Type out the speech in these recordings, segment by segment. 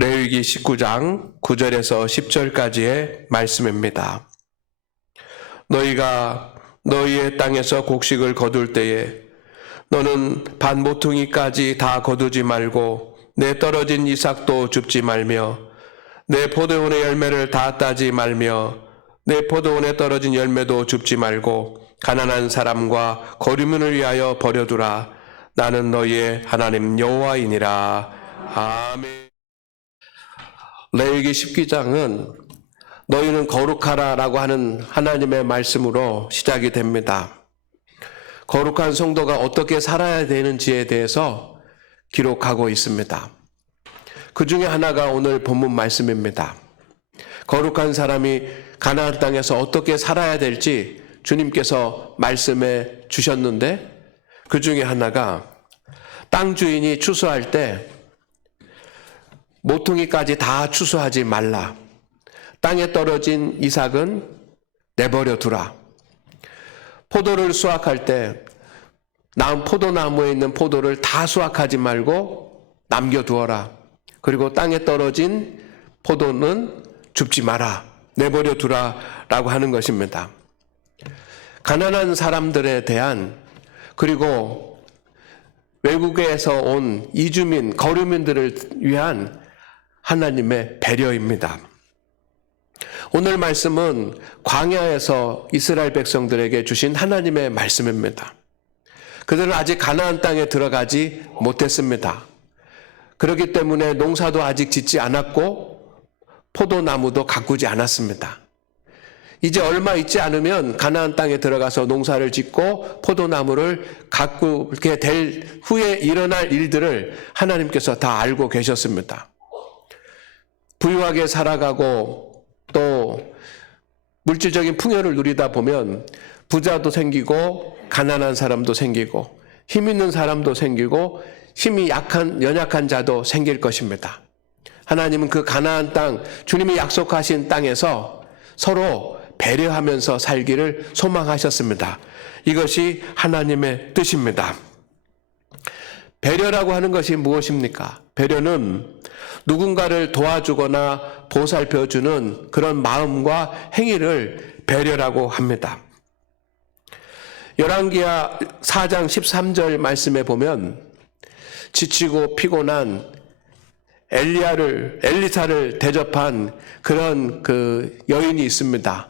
레위기 19장 9절에서 10절까지의 말씀입니다. 너희가 너희의 땅에서 곡식을 거둘 때에 너는 반 모퉁이까지 다 거두지 말고 내 떨어진 이삭도 줍지 말며 내 포도원의 열매를 다 따지 말며 내 포도원에 떨어진 열매도 줍지 말고 가난한 사람과 거류민을 위하여 버려두라. 나는 너희의 하나님 여호와이니라. 아멘. 레위기 19장은 너희는 거룩하라 라고 하는 하나님의 말씀으로 시작이 됩니다. 거룩한 성도가 어떻게 살아야 되는지에 대해서 기록하고 있습니다. 그 중에 하나가 오늘 본문 말씀입니다. 거룩한 사람이 가나안 땅에서 어떻게 살아야 될지 주님께서 말씀해 주셨는데, 그 중에 하나가 땅 주인이 추수할 때 모퉁이까지 다 추수하지 말라. 땅에 떨어진 이삭은 내버려 두라. 포도를 수확할 때 포도나무에 있는 포도를 다 수확하지 말고 남겨두어라. 그리고 땅에 떨어진 포도는 줍지 마라. 내버려 두라 라고 하는 것입니다. 가난한 사람들에 대한, 그리고 외국에서 온 이주민, 거류민들을 위한 하나님의 배려입니다. 오늘 말씀은 광야에서 이스라엘 백성들에게 주신 하나님의 말씀입니다. 그들은 아직 가나안 땅에 들어가지 못했습니다. 그렇기 때문에 농사도 아직 짓지 않았고 포도나무도 가꾸지 않았습니다. 이제 얼마 있지 않으면 가나안 땅에 들어가서 농사를 짓고 포도나무를 가꾸게 될 후에 일어날 일들을 하나님께서 다 알고 계셨습니다. 부유하게 살아가고 또 물질적인 풍요를 누리다 보면 부자도 생기고 가난한 사람도 생기고 힘 있는 사람도 생기고 힘이 연약한 자도 생길 것입니다. 하나님은 그 가나안 땅, 주님이 약속하신 땅에서 서로 배려하면서 살기를 소망하셨습니다. 이것이 하나님의 뜻입니다. 배려라고 하는 것이 무엇입니까? 배려는 누군가를 도와주거나 보살펴주는 그런 마음과 행위를 배려라고 합니다. 열왕기하 4장 13절 말씀에 보면 지치고 피곤한 엘리사를 대접한 그런 여인이 있습니다.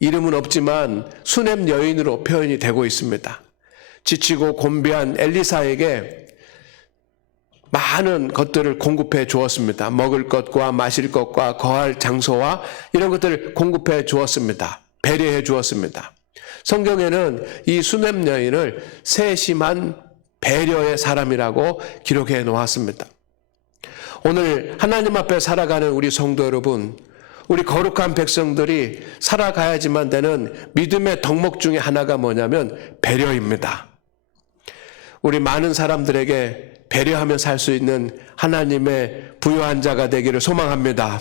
이름은 없지만 수넴 여인으로 표현이 되고 있습니다. 지치고 곤비한 엘리사에게 많은 것들을 공급해 주었습니다. 먹을 것과 마실 것과 거할 장소와 이런 것들을 공급해 주었습니다. 배려해 주었습니다. 성경에는 이 수넴 여인을 세심한 배려의 사람이라고 기록해 놓았습니다. 오늘 하나님 앞에 살아가는 우리 성도 여러분, 우리 거룩한 백성들이 살아가야지만 되는 믿음의 덕목 중에 하나가 뭐냐면 배려입니다. 우리 많은 사람들에게 배려하며 살 수 있는 하나님의 부유한 자가 되기를 소망합니다.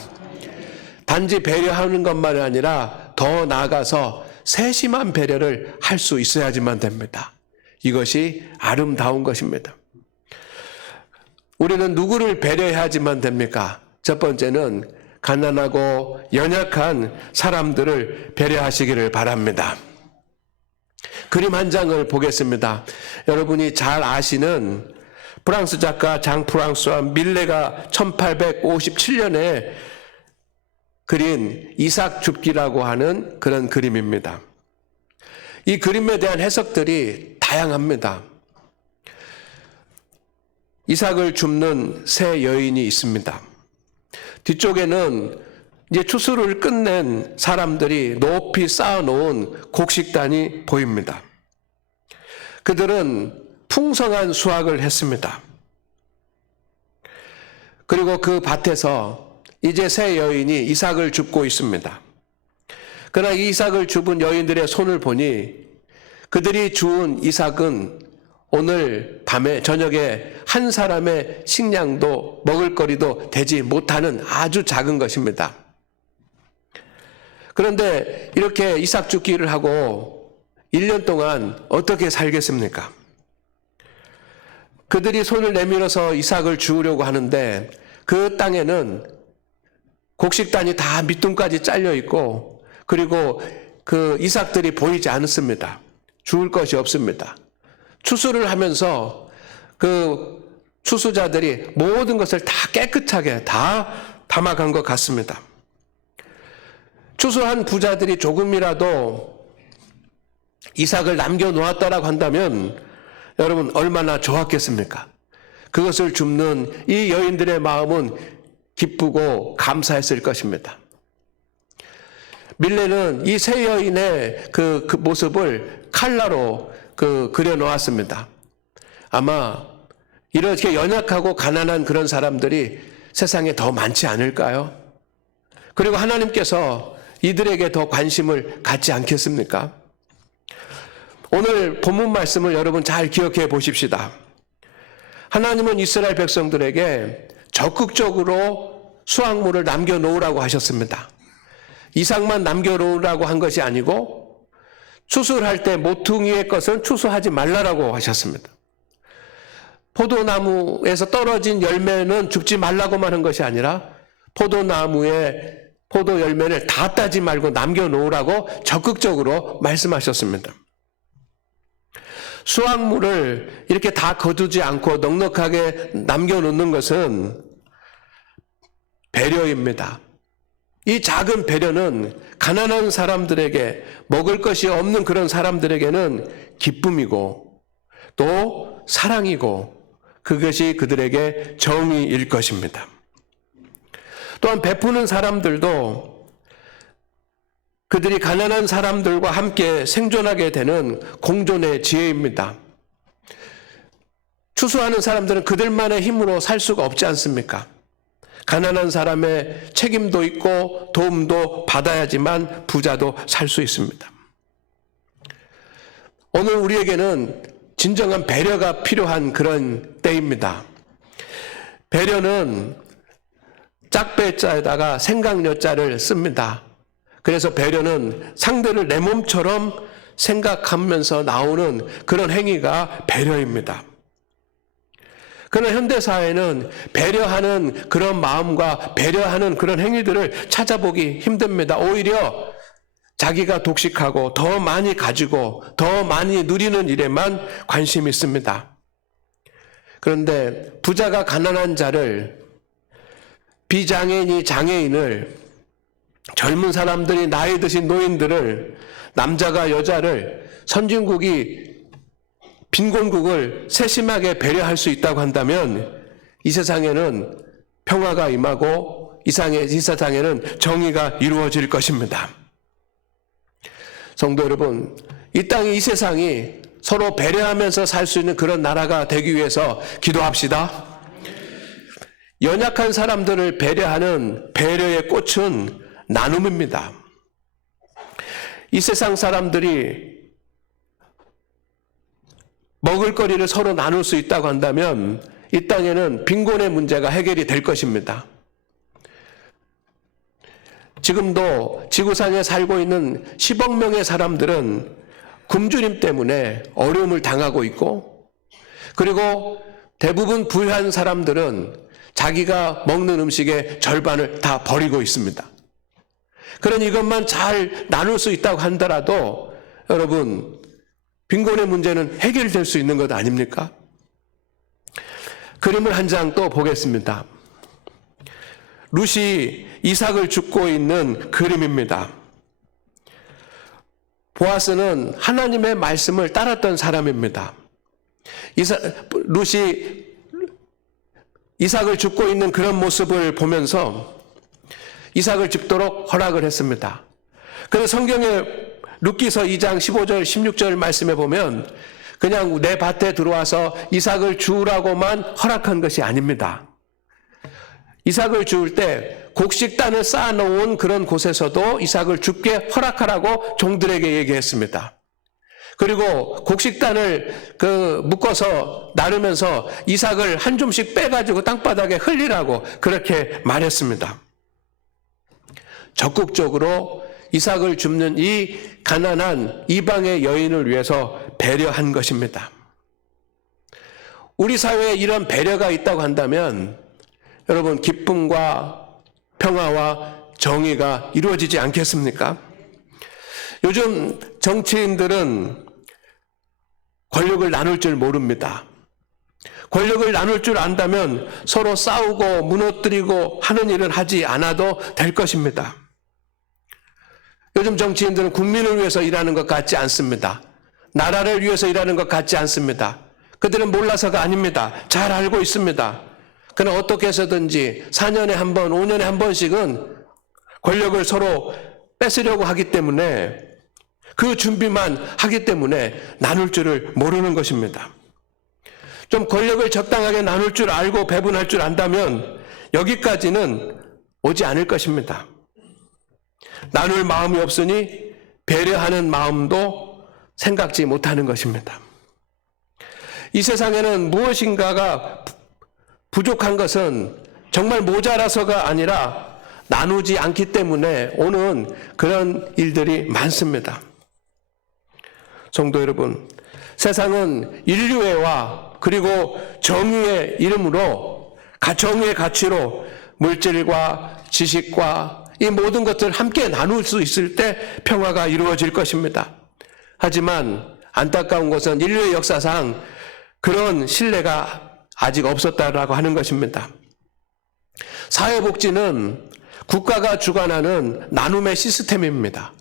단지 배려하는 것만이 아니라 더 나아가서 세심한 배려를 할 수 있어야지만 됩니다. 이것이 아름다운 것입니다. 우리는 누구를 배려해야지만 됩니까? 첫 번째는 가난하고 연약한 사람들을 배려하시기를 바랍니다. 그림 한 장을 보겠습니다. 여러분이 잘 아시는 프랑스 작가 장 프랑스와 밀레가 1857년에 그린 이삭 줍기라고 하는 그런 그림입니다. 이 그림에 대한 해석들이 다양합니다. 이삭을 줍는 세 여인이 있습니다. 뒤쪽에는 이제 추수를 끝낸 사람들이 높이 쌓아놓은 곡식단이 보입니다. 그들은 풍성한 수확을 했습니다. 그리고 그 밭에서 이제 세 여인이 이삭을 줍고 있습니다. 그러나 이 이삭을 줍은 여인들의 손을 보니 그들이 주운 이삭은 오늘 밤에 저녁에 한 사람의 식량도 먹을거리도 되지 못하는 아주 작은 것입니다. 그런데 이렇게 이삭 줍기를 하고 1년 동안 어떻게 살겠습니까? 그들이 손을 내밀어서 이삭을 주우려고 하는데 그 땅에는 곡식단이 다 밑둥까지 잘려 있고 그리고 그 이삭들이 보이지 않습니다. 주울 것이 없습니다. 추수를 하면서 그 추수자들이 모든 것을 다 깨끗하게 다 담아간 것 같습니다. 추수한 부자들이 조금이라도 이삭을 남겨놓았다라고 한다면 여러분 얼마나 좋았겠습니까? 그것을 줍는 이 여인들의 마음은 기쁘고 감사했을 것입니다. 밀레는 이 세 여인의 그 모습을 칼라로 그려놓았습니다. 아마 이렇게 연약하고 가난한 그런 사람들이 세상에 더 많지 않을까요? 그리고 하나님께서 이들에게 더 관심을 갖지 않겠습니까? 오늘 본문 말씀을 여러분 잘 기억해 보십시다. 하나님은 이스라엘 백성들에게 적극적으로 수확물을 남겨놓으라고 하셨습니다. 이삭만 남겨놓으라고 한 것이 아니고 추수를 할 때 모퉁이의 것은 추수하지 말라라고 하셨습니다. 포도나무에서 떨어진 열매는 줍지 말라고만 한 것이 아니라 포도나무의 포도 열매를 다 따지 말고 남겨놓으라고 적극적으로 말씀하셨습니다. 수확물을 이렇게 다 거두지 않고 넉넉하게 남겨놓는 것은 배려입니다. 이 작은 배려는 가난한 사람들에게 먹을 것이 없는 그런 사람들에게는 기쁨이고 또 사랑이고 그것이 그들에게 정의일 것입니다. 또한 베푸는 사람들도 그들이 가난한 사람들과 함께 생존하게 되는 공존의 지혜입니다. 추수하는 사람들은 그들만의 힘으로 살 수가 없지 않습니까? 가난한 사람의 책임도 있고 도움도 받아야지만 부자도 살 수 있습니다. 오늘 우리에게는 진정한 배려가 필요한 그런 때입니다. 배려는 짝배자에다가 생각여자를 씁니다. 그래서 배려는 상대를 내 몸처럼 생각하면서 나오는 그런 행위가 배려입니다. 그러나 현대사회는 배려하는 그런 마음과 배려하는 그런 행위들을 찾아보기 힘듭니다. 오히려 자기가 독식하고 더 많이 가지고 더 많이 누리는 일에만 관심이 있습니다. 그런데 부자가 가난한 자를, 비장애인이 장애인을, 젊은 사람들이 나이 드신 노인들을, 남자가 여자를, 선진국이 빈곤국을 세심하게 배려할 수 있다고 한다면 이 세상에는 평화가 임하고 이 세상에는 정의가 이루어질 것입니다. 성도 여러분, 이 땅이, 이 세상이 서로 배려하면서 살 수 있는 그런 나라가 되기 위해서 기도합시다. 연약한 사람들을 배려하는 배려의 꽃은 나눔입니다. 이 세상 사람들이 먹을거리를 서로 나눌 수 있다고 한다면 이 땅에는 빈곤의 문제가 해결이 될 것입니다. 지금도 지구상에 살고 있는 10억 명의 사람들은 굶주림 때문에 어려움을 당하고 있고, 그리고 대부분 부유한 사람들은 자기가 먹는 음식의 절반을 다 버리고 있습니다. 그러니 이것만 잘 나눌 수 있다고 한다라도 여러분, 빈곤의 문제는 해결될 수 있는 것 아닙니까? 그림을 한 장 또 보겠습니다. 룻이 이삭을 줍고 있는 그림입니다. 보아스는 하나님의 말씀을 따랐던 사람입니다. 룻이 이삭을 줍고 있는 그런 모습을 보면서 이삭을 줍도록 허락을 했습니다. 그래서 성경에 룻기서 2장 15절 16절 말씀에 보면 그냥 내 밭에 들어와서 이삭을 주우라고만 허락한 것이 아닙니다. 이삭을 주울 때 곡식단을 쌓아놓은 그런 곳에서도 이삭을 줍게 허락하라고 종들에게 얘기했습니다. 그리고 곡식단을 묶어서 나르면서 이삭을 한 줌씩 빼가지고 땅바닥에 흘리라고 그렇게 말했습니다. 적극적으로 이삭을 줍는 이 가난한 이방의 여인을 위해서 배려한 것입니다. 우리 사회에 이런 배려가 있다고 한다면 여러분 기쁨과 평화와 정의가 이루어지지 않겠습니까? 요즘 정치인들은 권력을 나눌 줄 모릅니다. 권력을 나눌 줄 안다면 서로 싸우고 무너뜨리고 하는 일을 하지 않아도 될 것입니다. 요즘 정치인들은 국민을 위해서 일하는 것 같지 않습니다. 나라를 위해서 일하는 것 같지 않습니다. 그들은 몰라서가 아닙니다. 잘 알고 있습니다. 그러나 어떻게 해서든지 4년에 한 번, 5년에 한 번씩은 권력을 서로 뺏으려고 하기 때문에 그 준비만 하기 때문에 나눌 줄을 모르는 것입니다. 좀 권력을 적당하게 나눌 줄 알고 배분할 줄 안다면 여기까지는 오지 않을 것입니다. 나눌 마음이 없으니 배려하는 마음도 생각지 못하는 것입니다. 이 세상에는 무엇인가가 부족한 것은 정말 모자라서가 아니라 나누지 않기 때문에 오는 그런 일들이 많습니다. 성도 여러분, 세상은 인류애와 그리고 정의의 이름으로 정의의 가치로 물질과 지식과 이 모든 것들을 함께 나눌 수 있을 때 평화가 이루어질 것입니다. 하지만 안타까운 것은 인류의 역사상 그런 신뢰가 아직 없었다라고 하는 것입니다. 사회복지는 국가가 주관하는 나눔의 시스템입니다.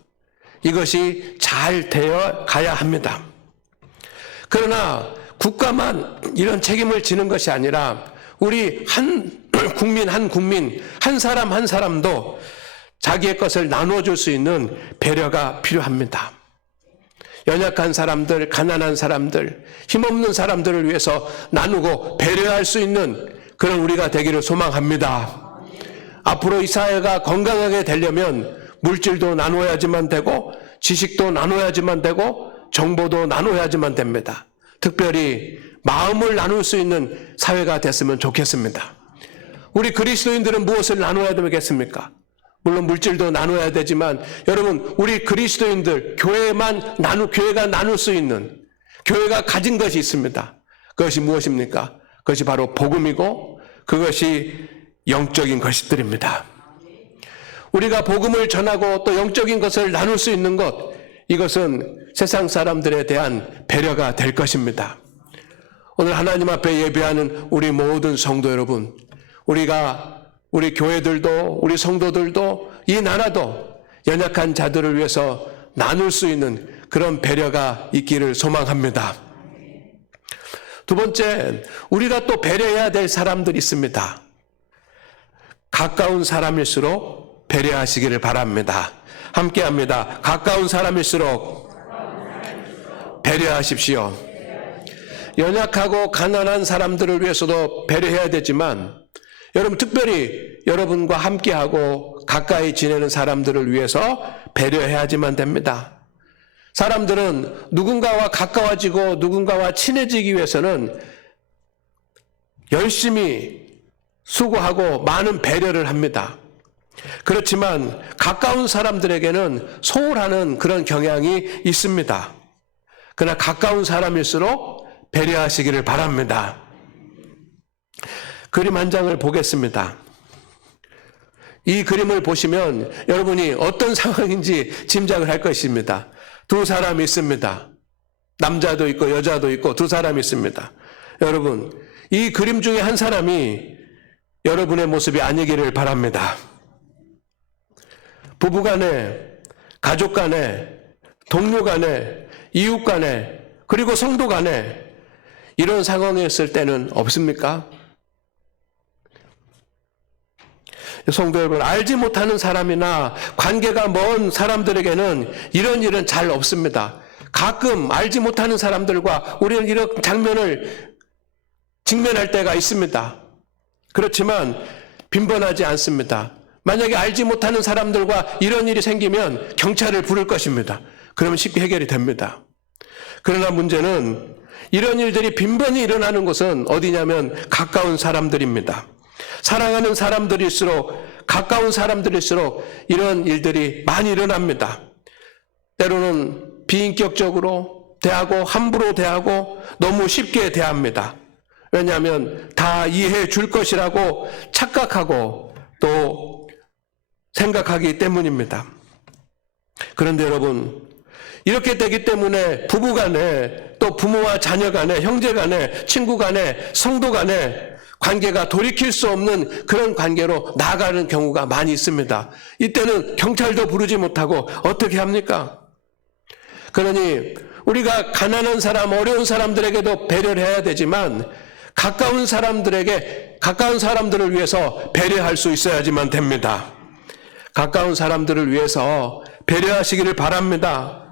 이것이 잘 되어 가야 합니다. 그러나 국가만 이런 책임을 지는 것이 아니라 우리 한 국민, 한 사람 한 사람도 자기의 것을 나눠줄 수 있는 배려가 필요합니다. 연약한 사람들, 가난한 사람들, 힘없는 사람들을 위해서 나누고 배려할 수 있는 그런 우리가 되기를 소망합니다. 앞으로 이 사회가 건강하게 되려면 물질도 나눠야지만 되고 지식도 나눠야지만 되고 정보도 나눠야지만 됩니다. 특별히 마음을 나눌 수 있는 사회가 됐으면 좋겠습니다. 우리 그리스도인들은 무엇을 나눠야 되겠습니까? 물론 물질도 나눠야 되지만 여러분 우리 그리스도인들 교회가 나눌 수 있는 교회가 가진 것이 있습니다. 그것이 무엇입니까? 그것이 바로 복음이고 그것이 영적인 것들입니다. 우리가 복음을 전하고 또 영적인 것을 나눌 수 있는 것, 이것은 세상 사람들에 대한 배려가 될 것입니다. 오늘 하나님 앞에 예배하는 우리 모든 성도 여러분, 우리 교회들도 우리 성도들도 이 나라도 연약한 자들을 위해서 나눌 수 있는 그런 배려가 있기를 소망합니다. 두 번째, 우리가 또 배려해야 될 사람들이 있습니다. 가까운 사람일수록 배려하시기를 바랍니다. 함께합니다. 가까운 사람일수록 배려하십시오. 연약하고 가난한 사람들을 위해서도 배려해야 되지만 여러분 특별히 여러분과 함께하고 가까이 지내는 사람들을 위해서 배려해야지만 됩니다. 사람들은 누군가와 가까워지고 누군가와 친해지기 위해서는 열심히 수고하고 많은 배려를 합니다. 그렇지만 가까운 사람들에게는 소홀하는 그런 경향이 있습니다. 그러나 가까운 사람일수록 배려하시기를 바랍니다. 그림 한 장을 보겠습니다. 이 그림을 보시면 여러분이 어떤 상황인지 짐작을 할 것입니다. 두 사람이 있습니다. 남자도 있고 여자도 있고 두 사람이 있습니다. 여러분, 이 그림 중에 한 사람이 여러분의 모습이 아니기를 바랍니다. 부부 간에, 가족 간에, 동료 간에, 이웃 간에, 그리고 성도 간에 이런 상황에 있을 때는 없습니까? 성도 여러분, 알지 못하는 사람이나 관계가 먼 사람들에게는 이런 일은 잘 없습니다. 가끔 알지 못하는 사람들과 우리는 이런 장면을 직면할 때가 있습니다. 그렇지만 빈번하지 않습니다. 만약에 알지 못하는 사람들과 이런 일이 생기면 경찰을 부를 것입니다. 그러면 쉽게 해결이 됩니다. 그러나 문제는 이런 일들이 빈번히 일어나는 곳은 어디냐면 가까운 사람들입니다. 사랑하는 사람들일수록, 가까운 사람들일수록 이런 일들이 많이 일어납니다. 때로는 비인격적으로 대하고 함부로 대하고 너무 쉽게 대합니다. 왜냐하면 다 이해해 줄 것이라고 착각하고 또 생각하기 때문입니다. 그런데 여러분, 이렇게 되기 때문에 부부 간에 또 부모와 자녀 간에 형제 간에 친구 간에 성도 간에 관계가 돌이킬 수 없는 그런 관계로 나아가는 경우가 많이 있습니다. 이때는 경찰도 부르지 못하고 어떻게 합니까? 그러니 우리가 가난한 사람, 어려운 사람들에게도 배려를 해야 되지만 가까운 사람들을 위해서 배려할 수 있어야지만 됩니다. 가까운 사람들을 위해서 배려하시기를 바랍니다.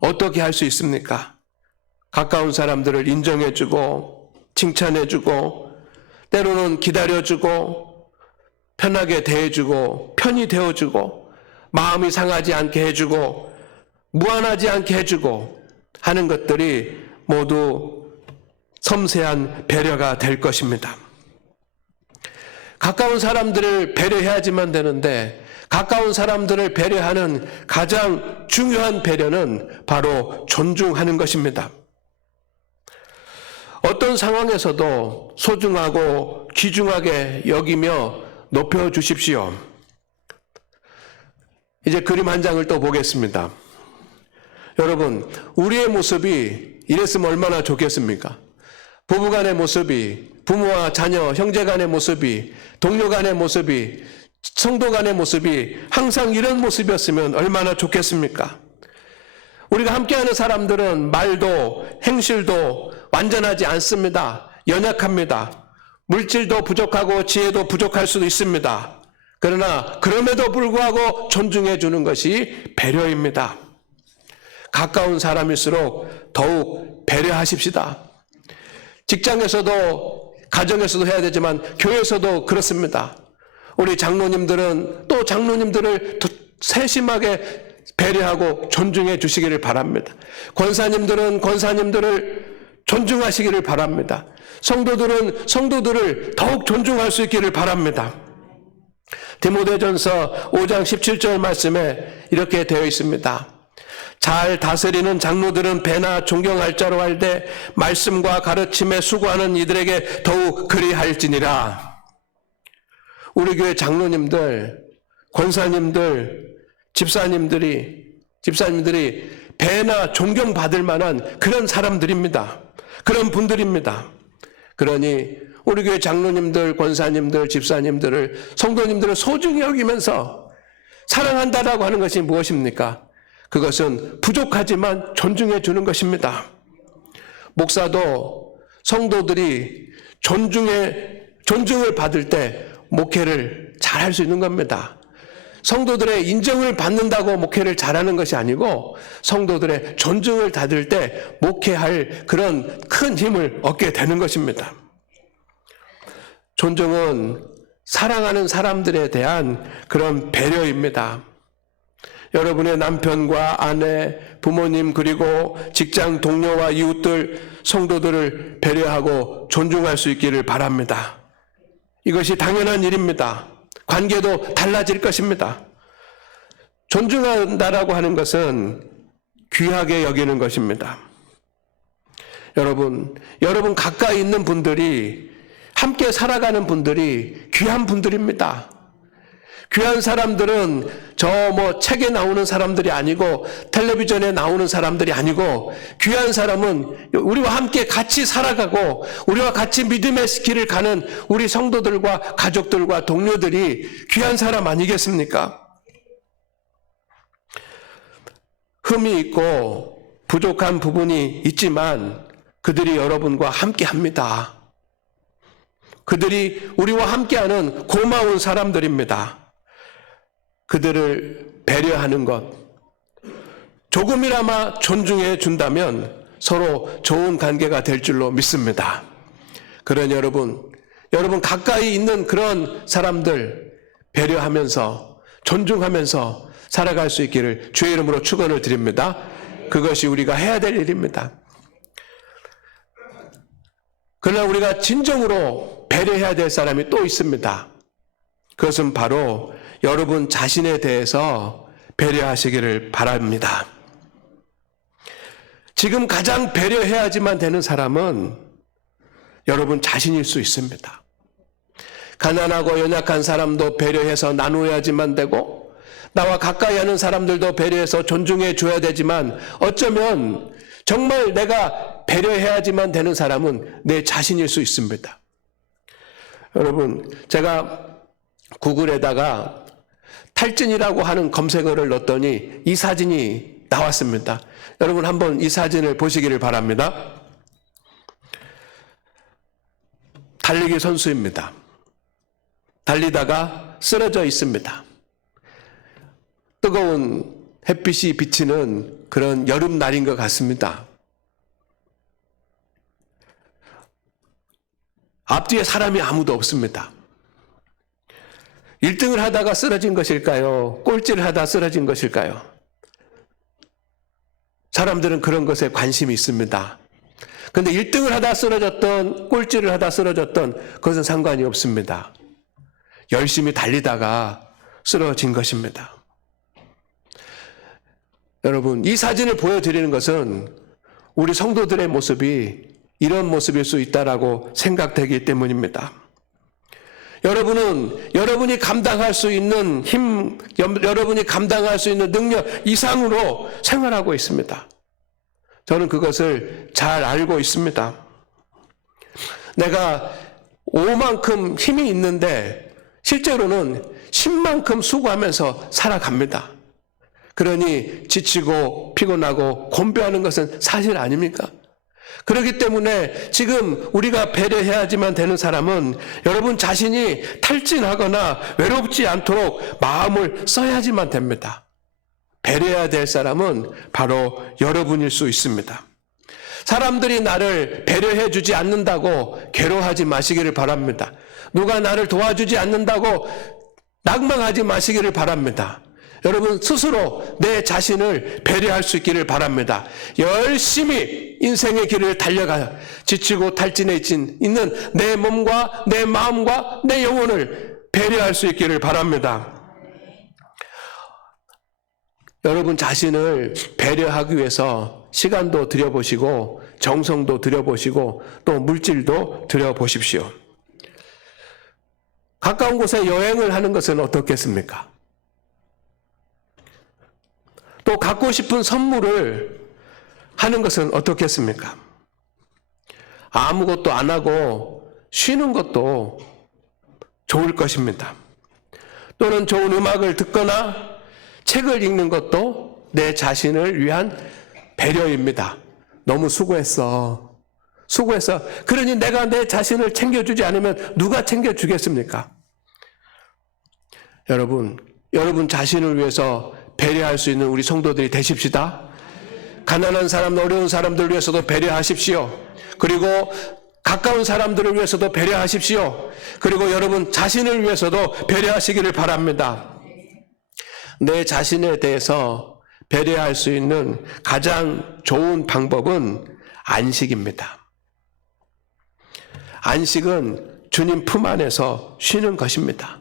어떻게 할 수 있습니까? 가까운 사람들을 인정해주고 칭찬해주고 때로는 기다려주고 편하게 대해주고 편히 되어주고 마음이 상하지 않게 해주고 무안하지 않게 해주고 하는 것들이 모두 섬세한 배려가 될 것입니다. 가까운 사람들을 배려해야지만 되는데 가까운 사람들을 배려하는 가장 중요한 배려는 바로 존중하는 것입니다. 어떤 상황에서도 소중하고 귀중하게 여기며 높여주십시오. 이제 그림 한 장을 또 보겠습니다. 여러분, 우리의 모습이 이랬으면 얼마나 좋겠습니까? 부부 간의 모습이, 부모와 자녀, 형제 간의 모습이, 동료 간의 모습이, 성도 간의 모습이 항상 이런 모습이었으면 얼마나 좋겠습니까? 우리가 함께하는 사람들은 말도 행실도 완전하지 않습니다. 연약합니다. 물질도 부족하고 지혜도 부족할 수도 있습니다. 그러나 그럼에도 불구하고 존중해 주는 것이 배려입니다. 가까운 사람일수록 더욱 배려하십시다. 직장에서도 가정에서도 해야 되지만 교회에서도 그렇습니다. 우리 장로님들은 또 장로님들을 세심하게 배려하고 존중해 주시기를 바랍니다. 권사님들은 권사님들을 존중하시기를 바랍니다. 성도들은 성도들을 더욱 존중할 수 있기를 바랍니다. 디모데전서 5장 17절 말씀에 이렇게 되어 있습니다. 잘 다스리는 장로들은 배나 존경할 자로 알되 말씀과 가르침에 수고하는 이들에게 더욱 그리할지니라. 우리 교회 장로님들, 권사님들, 집사님들이 배나 존경받을 만한 그런 사람들입니다. 그런 분들입니다. 그러니 우리 교회 장로님들, 권사님들, 집사님들을, 성도님들을 소중히 여기면서 사랑한다라고 하는 것이 무엇입니까? 그것은 부족하지만 존중해 주는 것입니다. 목사도 성도들이 존중을 받을 때 목회를 잘할 수 있는 겁니다. 성도들의 인정을 받는다고 목회를 잘하는 것이 아니고 성도들의 존중을 받을 때 목회할 그런 큰 힘을 얻게 되는 것입니다. 존중은 사랑하는 사람들에 대한 그런 배려입니다. 여러분의 남편과 아내, 부모님 그리고 직장 동료와 이웃들, 성도들을 배려하고 존중할 수 있기를 바랍니다. 이것이 당연한 일입니다. 관계도 달라질 것입니다. 존중한다라고 하는 것은 귀하게 여기는 것입니다. 여러분 가까이 있는 분들이, 함께 살아가는 분들이 귀한 분들입니다. 귀한 사람들은 책에 나오는 사람들이 아니고 텔레비전에 나오는 사람들이 아니고 귀한 사람은 우리와 함께 같이 살아가고 우리와 같이 믿음의 길을 가는 우리 성도들과 가족들과 동료들이 귀한 사람 아니겠습니까? 흠이 있고 부족한 부분이 있지만 그들이 여러분과 함께 합니다. 그들이 우리와 함께하는 고마운 사람들입니다. 그들을 배려하는 것, 조금이나마 존중해 준다면 서로 좋은 관계가 될 줄로 믿습니다. 그러니 여러분 가까이 있는 그런 사람들 배려하면서 존중하면서 살아갈 수 있기를 주의 이름으로 축원을 드립니다. 그것이 우리가 해야 될 일입니다. 그러나 우리가 진정으로 배려해야 될 사람이 또 있습니다. 그것은 바로 여러분 자신에 대해서 배려하시기를 바랍니다. 지금 가장 배려해야지만 되는 사람은 여러분 자신일 수 있습니다. 가난하고 연약한 사람도 배려해서 나누어야지만 되고 나와 가까이 하는 사람들도 배려해서 존중해 줘야 되지만 어쩌면 정말 내가 배려해야지만 되는 사람은 내 자신일 수 있습니다. 여러분, 제가 구글에다가 탈진이라고 하는 검색어를 넣었더니 이 사진이 나왔습니다. 여러분 한번 이 사진을 보시기를 바랍니다. 달리기 선수입니다. 달리다가 쓰러져 있습니다. 뜨거운 햇빛이 비치는 그런 여름날인 것 같습니다. 앞뒤에 사람이 아무도 없습니다. 1등을 하다가 쓰러진 것일까요? 꼴찌를 하다 쓰러진 것일까요? 사람들은 그런 것에 관심이 있습니다. 그런데 1등을 하다 쓰러졌던, 꼴찌를 하다 쓰러졌던 그것은 상관이 없습니다. 열심히 달리다가 쓰러진 것입니다. 여러분, 이 사진을 보여드리는 것은 우리 성도들의 모습이 이런 모습일 수 있다라고 생각되기 때문입니다. 여러분은 여러분이 감당할 수 있는 힘, 여러분이 감당할 수 있는 능력 이상으로 생활하고 있습니다. 저는 그것을 잘 알고 있습니다. 내가 5만큼 힘이 있는데 실제로는 10만큼 수고하면서 살아갑니다. 그러니 지치고 피곤하고 곤배하는 것은 사실 아닙니까? 그렇기 때문에 지금 우리가 배려해야지만 되는 사람은 여러분 자신이 탈진하거나 외롭지 않도록 마음을 써야지만 됩니다. 배려해야 될 사람은 바로 여러분일 수 있습니다. 사람들이 나를 배려해 주지 않는다고 괴로워하지 마시기를 바랍니다. 누가 나를 도와주지 않는다고 낙망하지 마시기를 바랍니다. 여러분 스스로 내 자신을 배려할 수 있기를 바랍니다. 열심히 인생의 길을 달려가 지치고 탈진해 있는 내 몸과 내 마음과 내 영혼을 배려할 수 있기를 바랍니다. 여러분 자신을 배려하기 위해서 시간도 들여보시고 정성도 들여보시고 또 물질도 들여보십시오. 가까운 곳에 여행을 하는 것은 어떻겠습니까? 또 갖고 싶은 선물을 하는 것은 어떻겠습니까? 아무것도 안 하고 쉬는 것도 좋을 것입니다. 또는 좋은 음악을 듣거나 책을 읽는 것도 내 자신을 위한 배려입니다. 너무 수고했어. 그러니 내가 내 자신을 챙겨주지 않으면 누가 챙겨주겠습니까? 여러분 자신을 위해서 배려할 수 있는 우리 성도들이 되십시다. 가난한 사람, 어려운 사람들을 위해서도 배려하십시오. 그리고 가까운 사람들을 위해서도 배려하십시오. 그리고 여러분 자신을 위해서도 배려하시기를 바랍니다. 내 자신에 대해서 배려할 수 있는 가장 좋은 방법은 안식입니다. 안식은 주님 품 안에서 쉬는 것입니다.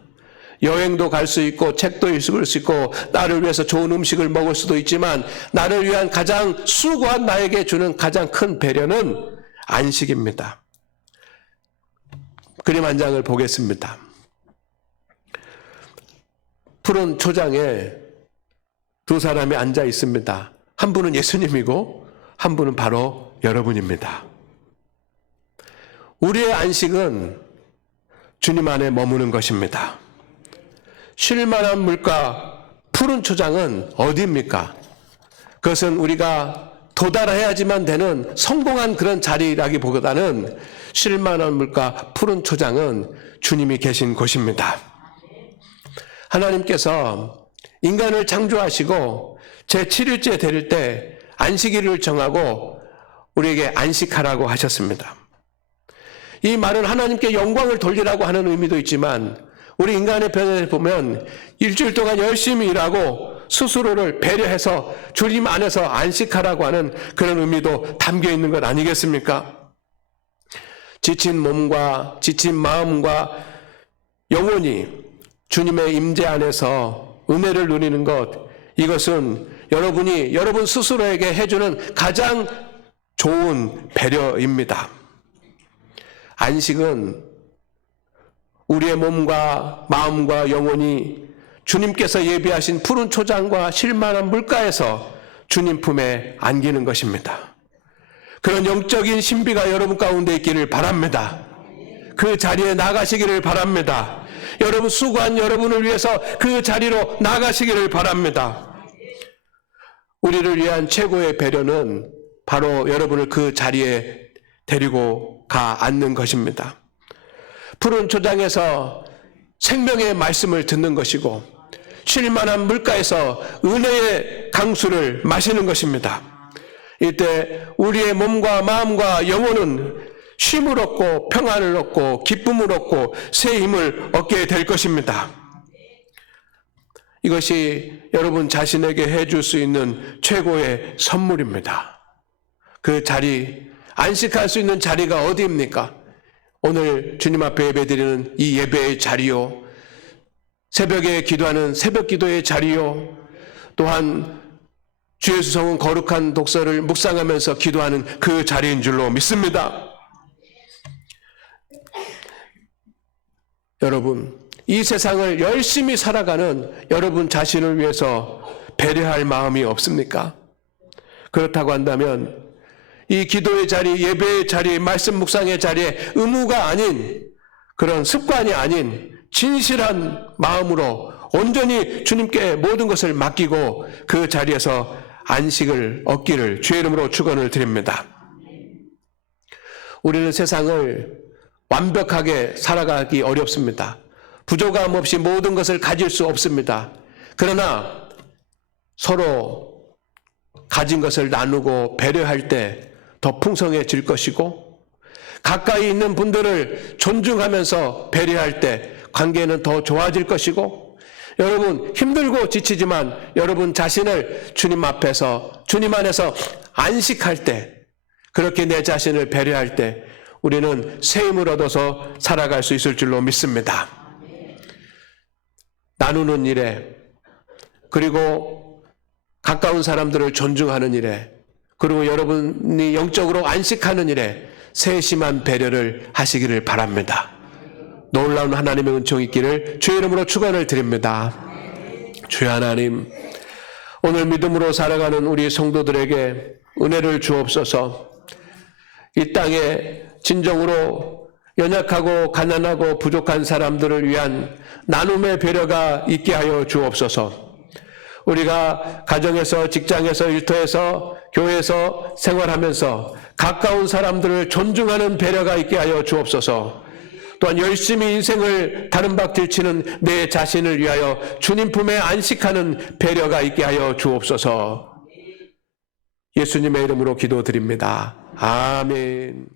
여행도 갈 수 있고 책도 읽을 수 있고 나를 위해서 좋은 음식을 먹을 수도 있지만 나를 위한 가장 수고한 나에게 주는 가장 큰 배려는 안식입니다. 그림 한 장을 보겠습니다. 푸른 초장에 두 사람이 앉아 있습니다. 한 분은 예수님이고 한 분은 바로 여러분입니다. 우리의 안식은 주님 안에 머무는 것입니다. 쉴 만한 물가 푸른 초장은 어디입니까? 그것은 우리가 도달해야지만 되는 성공한 그런 자리라기보다는 쉴 만한 물가 푸른 초장은 주님이 계신 곳입니다. 하나님께서 인간을 창조하시고 제7일째 될 때 안식일을 정하고 우리에게 안식하라고 하셨습니다. 이 말은 하나님께 영광을 돌리라고 하는 의미도 있지만 우리 인간의 편에 보면 일주일 동안 열심히 일하고 스스로를 배려해서 주님 안에서 안식하라고 하는 그런 의미도 담겨 있는 것 아니겠습니까? 지친 몸과 지친 마음과 영혼이 주님의 임재 안에서 은혜를 누리는 것, 이것은 여러분이 여러분 스스로에게 해주는 가장 좋은 배려입니다. 안식은 우리의 몸과 마음과 영혼이 주님께서 예비하신 푸른 초장과 쉴만한 물가에서 주님 품에 안기는 것입니다. 그런 영적인 신비가 여러분 가운데 있기를 바랍니다. 그 자리에 나가시기를 바랍니다. 여러분 수고한 여러분을 위해서 그 자리로 나가시기를 바랍니다. 우리를 위한 최고의 배려는 바로 여러분을 그 자리에 데리고 가 앉는 것입니다. 푸른 초장에서 생명의 말씀을 듣는 것이고 쉴만한 물가에서 은혜의 강수를 마시는 것입니다. 이때 우리의 몸과 마음과 영혼은 쉼을 얻고 평안을 얻고 기쁨을 얻고 새 힘을 얻게 될 것입니다. 이것이 여러분 자신에게 해줄 수 있는 최고의 선물입니다. 그 자리, 안식할 수 있는 자리가 어디입니까? 오늘 주님 앞에 예배드리는 이 예배의 자리요, 새벽에 기도하는 새벽 기도의 자리요, 또한 주의 수성은 거룩한 독서를 묵상하면서 기도하는 그 자리인 줄로 믿습니다. 여러분, 이 세상을 열심히 살아가는 여러분 자신을 위해서 배려할 마음이 없습니까? 그렇다고 한다면 이 기도의 자리, 예배의 자리, 말씀 묵상의 자리에 의무가 아닌 그런 습관이 아닌 진실한 마음으로 온전히 주님께 모든 것을 맡기고 그 자리에서 안식을 얻기를 주의 이름으로 축원을 드립니다. 우리는 세상을 완벽하게 살아가기 어렵습니다. 부족함 없이 모든 것을 가질 수 없습니다. 그러나 서로 가진 것을 나누고 배려할 때 더 풍성해질 것이고, 가까이 있는 분들을 존중하면서 배려할 때 관계는 더 좋아질 것이고, 여러분 힘들고 지치지만 여러분 자신을 주님 앞에서 주님 안에서 안식할 때, 그렇게 내 자신을 배려할 때 우리는 새 힘을 얻어서 살아갈 수 있을 줄로 믿습니다. 나누는 일에, 그리고 가까운 사람들을 존중하는 일에, 그리고 여러분이 영적으로 안식하는 일에 세심한 배려를 하시기를 바랍니다. 놀라운 하나님의 은총이 있기를 주의 이름으로 축원을 드립니다. 주의 하나님, 오늘 믿음으로 살아가는 우리 성도들에게 은혜를 주옵소서. 이 땅에 진정으로 연약하고 가난하고 부족한 사람들을 위한 나눔의 배려가 있게 하여 주옵소서. 우리가 가정에서, 직장에서, 일터에서, 교회에서 생활하면서 가까운 사람들을 존중하는 배려가 있게 하여 주옵소서. 또한 열심히 인생을 다른 바길 치는 내 자신을 위하여 주님 품에 안식하는 배려가 있게 하여 주옵소서. 예수님의 이름으로 기도드립니다. 아멘.